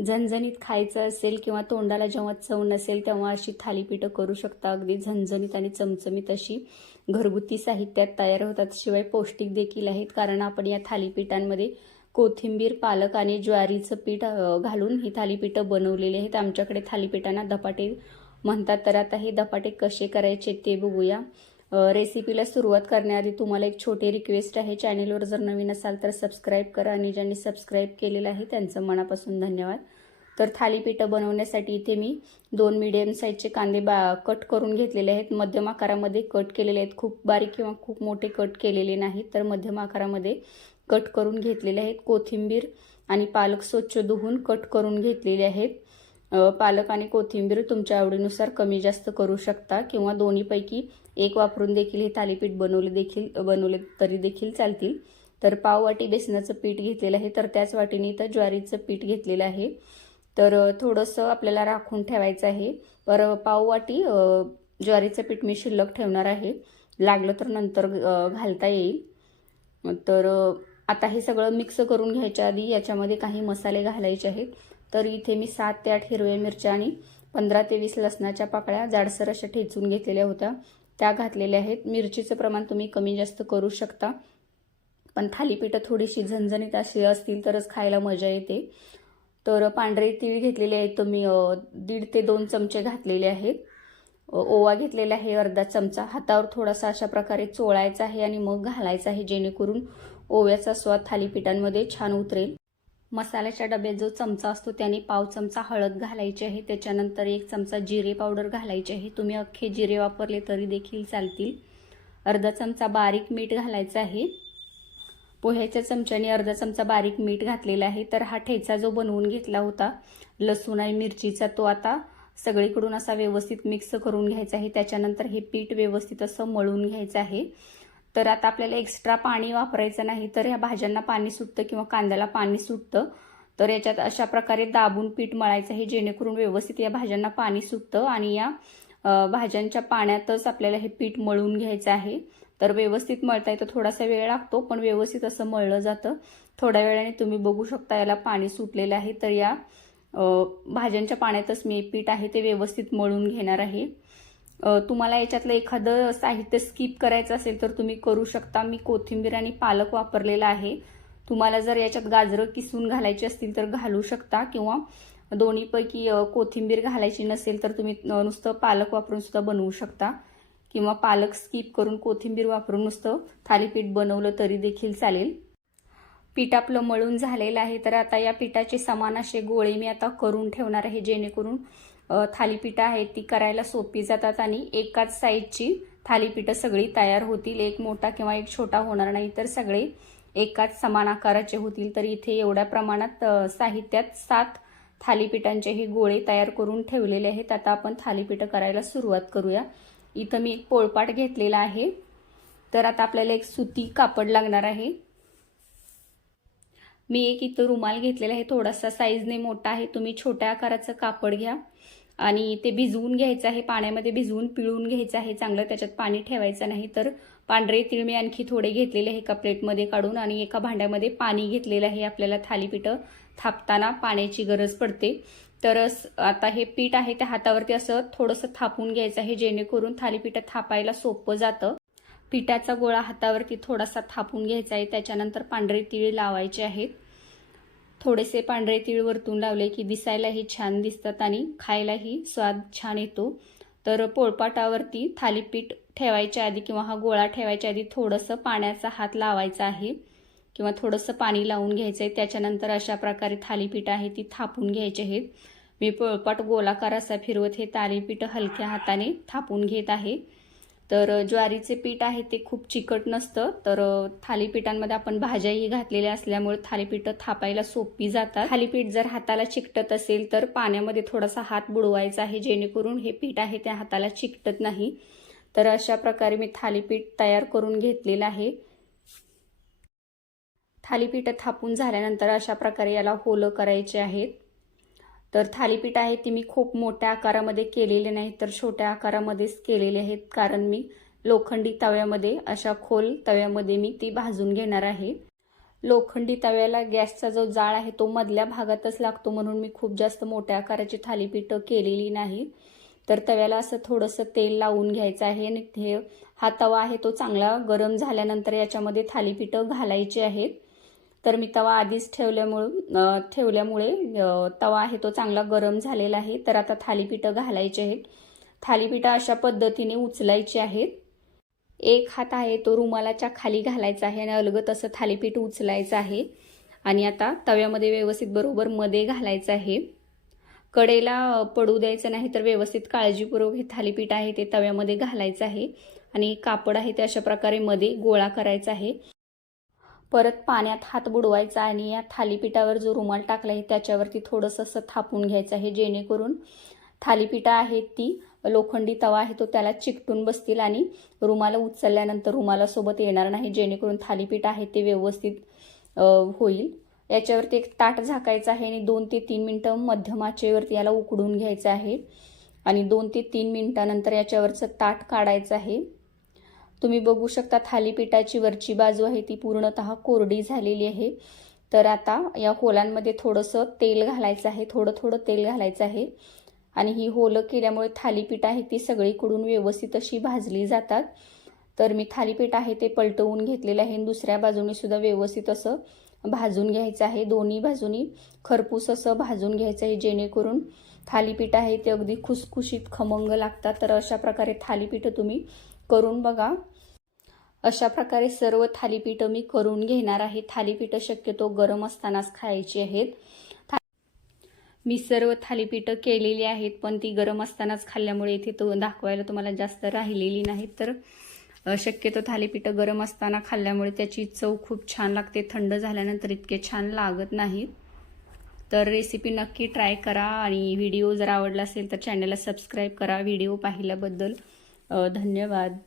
झणझणीत खायचं असेल किंवा तोंडाला जेव्हा चव नसेल तेव्हा अशी थालीपीठं करू शकता. अगदी झणझणीत आणि चमचमीत अशी घरगुती साहित्यात तयार होतात. शिवाय पौष्टिक देखील आहेत. कारण आपण या थालीपीठांमध्ये कोथिंबीर पालक आणि ज्वारीचं पीठ घालून ही थालीपीठं बनवलेली आहेत. आमच्याकडे थालीपीठांना धपाटे म्हणतात. तर आता हे धपाटे कसे करायचे ते बघूया. रेसिपीला सुरुवात करण्याआधी तुम्हाला एक छोटी रिक्वेस्ट आहे. चॅनेलवर जर नवीन असाल तर सबस्क्राईब करा आणि ज्यांनी सबस्क्राईब केलेलं आहे त्यांचं मनापासून धन्यवाद. तर थालीपीठं बनवण्यासाठी इथे मी दोन मिडियम साईजचे कांदे बा कट करून घेतलेले आहेत. मध्यम आकारामध्ये कट केलेले आहेत. खूप बारीक किंवा खूप मोठे कट केलेले नाहीत तर मध्यम आकारामध्ये कट करून घेतलेले आहेत. कोथिंबीर आणि पालक स्वच्छ धुवून कट करून घेतलेले आहेत. पालक आणि कोथिंबीर तुमच्या आवडीनुसार कमी जास्त करू शकता किंवा दोन्हीपैकी एक वापरून देखील हे थालीपीठ बनवले देखील बनवले तरी देखील चालतील. तर पाव वाटी बेसनाचं पीठ घेतलेलं आहे. तर त्याच वाटीने इथं ज्वारीचं पीठ घेतलेलं आहे. तर थोडंसं आपल्याला राखून ठेवायचं आहे. पर पाव वाटी ज्वारीचं पीठ मी शिल्लक ठेवणार आहे. लागलं तर नंतर घालता येईल. तर आता हे सगळं मिक्स करून घ्यायच्या आधी याच्यामध्ये काही मसाले घालायचे आहेत. तर इथे मी सात ते आठ हिरव्या मिरच्या आणि पंधरा ते वीस लसणाच्या पाकळ्या जाडसर अशा ठेचून घेतलेल्या होत्या. त्या घातलेल्या आहेत. मिरचीचं प्रमाण तुम्ही कमी जास्त करू शकता. पण थालीपीठं थोडीशी झणझणीत अशी असतील तरच खायला मजा येते. तर पांढरे तीळ घेतलेले आहेत तुम्ही दीड ते दोन चमचे घातलेले आहेत. ओवा घेतलेला आहे अर्धा चमचा. हातावर थोडासा अशा प्रकारे चोळायचा आहे आणि मग घालायचा आहे जेणेकरून ओव्याचा स्वाद थालीपीठांमध्ये छान उतरेल. मसाल्याच्या डब्यात जो चमचा असतो त्याने पाव चमचा हळद घालायची आहे. त्याच्यानंतर एक चमचा जिरे पावडर घालायची आहे. तुम्ही अख्खे जिरे वापरले तरी देखील चालतील. अर्धा चमचा बारीक मीठ घालायचं आहे. पोह्याच्या चमच्याने अर्धा चमचा बारीक मीठ घातलेला आहे. तर हा ठेचा जो बनवून घेतला होता लसूण आणि मिरचीचा तो आता सगळीकडून असा व्यवस्थित मिक्स करून घ्यायचा आहे. त्याच्यानंतर हे पीठ व्यवस्थित असं मळून घ्यायचं आहे. तर आता आपल्याला एक्स्ट्रा पाणी वापरायचं नाही तर या भाज्यांना पाणी सुटतं किंवा कांद्याला पाणी सुटतं. तर याच्यात अशा प्रकारे दाबून पीठ मळायचं आहे जेणेकरून व्यवस्थित या भाज्यांना पाणी सुटतं आणि या भाज्यांच्या पाण्यातच आपल्याला हे पीठ मळून घ्यायचं आहे. तर व्यवस्थित मळता येतं थोडासा वेळ लागतो पण व्यवस्थित असं मळलं जातं. थोड्या वेळाने तुम्ही बघू शकता याला पाणी सुटलेलं आहे. तर या भाज्यांच्या पाण्यातच मी हे पीठ आहे ते व्यवस्थित मळून घेणार आहे. तुम्हाला याच्यातलं एखादं साहित्य स्किप करायचं असेल तर तुम्ही करू शकता. मी कोथिंबीर आणि पालक वापरलेला आहे. तुम्हाला जर याच्यात गाजरं किसून घालायची असतील तर घालू शकता किंवा दोन्हीपैकी कोथिंबीर घालायची नसेल तर तुम्ही नुसतं पालक वापरून सुद्धा बनवू शकता. किंवा पालक स्किप करून कोथिंबीर वापरून नुसतं थालीपीठ बनवलं तरी देखील चालेल. पीठ आपलं मळून झालेलं आहे. तर आता या पिठाचे समान असे गोळे मी आता करून ठेवणार आहे जेणेकरून थालीपीठं आहेत ती करायला सोपी जातात आणि एकाच साईजची थालीपीठं सगळी तयार होतील. एक मोठा किंवा एक छोटा होणार नाही तर सगळे एकाच समान आकाराचे होतील. तर इथे एवढ्या प्रमाणात साहित्यात सात थालीपीठांचे हे गोळे तयार करून ठेवलेले आहेत. आता आपण थालीपीठं करायला सुरुवात करूया. इथं मी एक पोळपाट घेतलेला आहे. तर आता आपल्याला एक सुती कापड लागणार आहे. मी एक इथं रुमाल घेतलेला आहे. थोडासा साईजने मोठा आहे. तुम्ही छोट्या आकाराचं कापड घ्या. आणि ते भिजवून घ्यायचं आहे पाण्यामध्ये भिजवून पिळून घ्यायचं आहे चांगलं त्याच्यात पाणी ठेवायचं नाही तर पांढरे तिळ मी आणखी थोडे घेतलेले आहे एका प्लेटमध्ये काढून आणि एका भांड्यामध्ये पाणी घेतलेलं आहे आपल्याला थालीपीठं थापताना पाण्याची गरज पडते. तर आता हे पीठ आहे त्या हातावरती असं थोडंसं थापून घ्यायचं आहे जेणेकरून थालीपीठं थापायला सोपं जातं. पिठाचा गोळा हातावरती थोडासा थापून घ्यायचा आहे त्याच्यानंतर पांढरे तीळ लावायचे आहेत. थोडेसे पांढरे तीळ वरतून लावले की दिसायलाही छान दिसतात आणि खायलाही स्वाद छान येतो. तर पोळपाटावरती थालीपीठ ठेवायच्या आधी किंवा हा गोळा ठेवायच्या आधी थोडंसं पाण्याचा हात लावायचा आहे किंवा थोडंसं पाणी लावून घ्यायचं आहे त्याच्यानंतर अशा प्रकारे थालीपीठ आहे ती थापून घ्यायची आहेत. मी पोळपाट गोलाकार असा फिरवत हे थालीपीठ हलक्या हाताने थापून घेत आहे. तर ज्वारीचे पीठ आहे ते खूप चिकट नसतं. तर थालीपीठांमध्ये आपण भाज्याही घातलेल्या असल्यामुळे थालीपीठं थापायला सोपी जातात. थालीपीठ जर हाताला चिकटत असेल तर पाण्यामध्ये थोडासा हात बुडवायचा आहे जेणेकरून हे पीठ आहे त्या हाताला चिकटत नाही. तर अशा प्रकारे मी थालीपीठ तयार करून घेतलेलं आहे. थालीपीठं थापून झाल्यानंतर अशा प्रकारे याला होलं करायचे आहेत. तर थालीपीठ आहे ती मी खूप मोठ्या आकारामध्ये केलेले नाही तर छोट्या आकारामध्येच केलेले आहेत कारण मी लोखंडी तव्यामध्ये अशा खोल तव्यामध्ये मी ती भाजून घेणार आहे. लोखंडी तव्याला गॅसचा जो जाळ आहे तो मधल्या भागातच लागतो म्हणून मी खूप जास्त मोठ्या आकाराची थालीपीठं केलेली नाही. तर तव्याला असं थोडंसं तेल लावून घ्यायचं आहे आणि हे हा तवा आहे तो चांगला गरम झाल्यानंतर याच्यामध्ये थालीपीठं घालायची आहेत. तर मी तवा आधीच ठेवल्यामुळं ठेवल्यामुळे तवा आहे तो चांगला गरम झालेला आहे. तर आता थालीपीठं घालायचे आहेत. थालीपीठं अशा पद्धतीने उचलायची आहेत. एक हात आहे तो रुमालाच्या खाली घालायचा आहे आणि अलगत असं थालीपीठ उचलायचं आहे. आणि आता तव्यामध्ये व्यवस्थित बरोबर मध्ये घालायचं आहे. कडेला पडू द्यायचं नाही तर व्यवस्थित काळजीपूर्वक हे थालीपीठ आहे ते तव्यामध्ये घालायचं आहे. आणि कापड आहे ते अशा प्रकारे मध्ये गोळा करायचा आहे. परत पाण्यात हात बुडवायचा आणि या थालीपीठावर जो रुमाल टाकला आहे त्याच्यावरती थोडंसं असं थापून घ्यायचं आहे जेणेकरून थालीपीठं आहेत ती लोखंडी तवा आहे तो त्याला चिकटून बसतील आणि रुमाला उचलल्यानंतर रुमालासोबत येणार नाही जेणेकरून थालीपीठ आहे ते व्यवस्थित होईल. याच्यावरती एक ताट झाकायचं आहे आणि दोन ते तीन मिनटं मध्यम आचेवरती याला उकडून घ्यायचं आहे. आणि दोन ते तीन मिनटानंतर याच्यावरचं ताट काढायचं आहे. तुम्ही बघू शकता थालीपीठाची वरची बाजू आहे ती पूर्णतः कोरडी झालेली आहे. तर आता या होलांमध्ये थोडंसं तेल घालायचं आहे थोडं थोडं तेल घालायचं आहे. आणि ही होलं केल्यामुळे थालीपीठ आहे ती सगळीकडून व्यवस्थित अशी भाजली जातात. तर मी थालीपीठ आहे ते पलटवून घेतलेलं आहे. आणि दुसऱ्या बाजूने सुद्धा व्यवस्थित असं भाजून घ्यायचं आहे दोन्ही बाजूनी खरपूस असं भाजून घ्यायचं आहे जेणेकरून थालीपीठ आहे ते अगदी खुसखुशीत खमंग लागतात. तर अशा प्रकारे थालीपीठं तुम्ही करून बघा. अशा प्रकारे सर्व थालीपीठं मी करून घेणार आहे. थालीपीठं शक्यतो गरम असतानाच खायची आहेत. था- मी सर्व थालीपीठं केलेली आहेत पण ती गरम असतानाच खाल्ल्यामुळे इथे तो दाखवायला तुम्हाला जास्त राहिलेली नाहीत तर शक्यतो थालीपीठं गरम असताना खाल्ल्यामुळे त्याची चव खूप छान लागते. थंड झाल्यानंतर इतके छान लागत नाहीत. तर रेसिपी नक्की ट्राय करा आणि व्हिडिओ जर आवडला असेल तर चॅनलला सबस्क्राईब करा. व्हिडिओ पाहिल्याबद्दल धन्यवाद.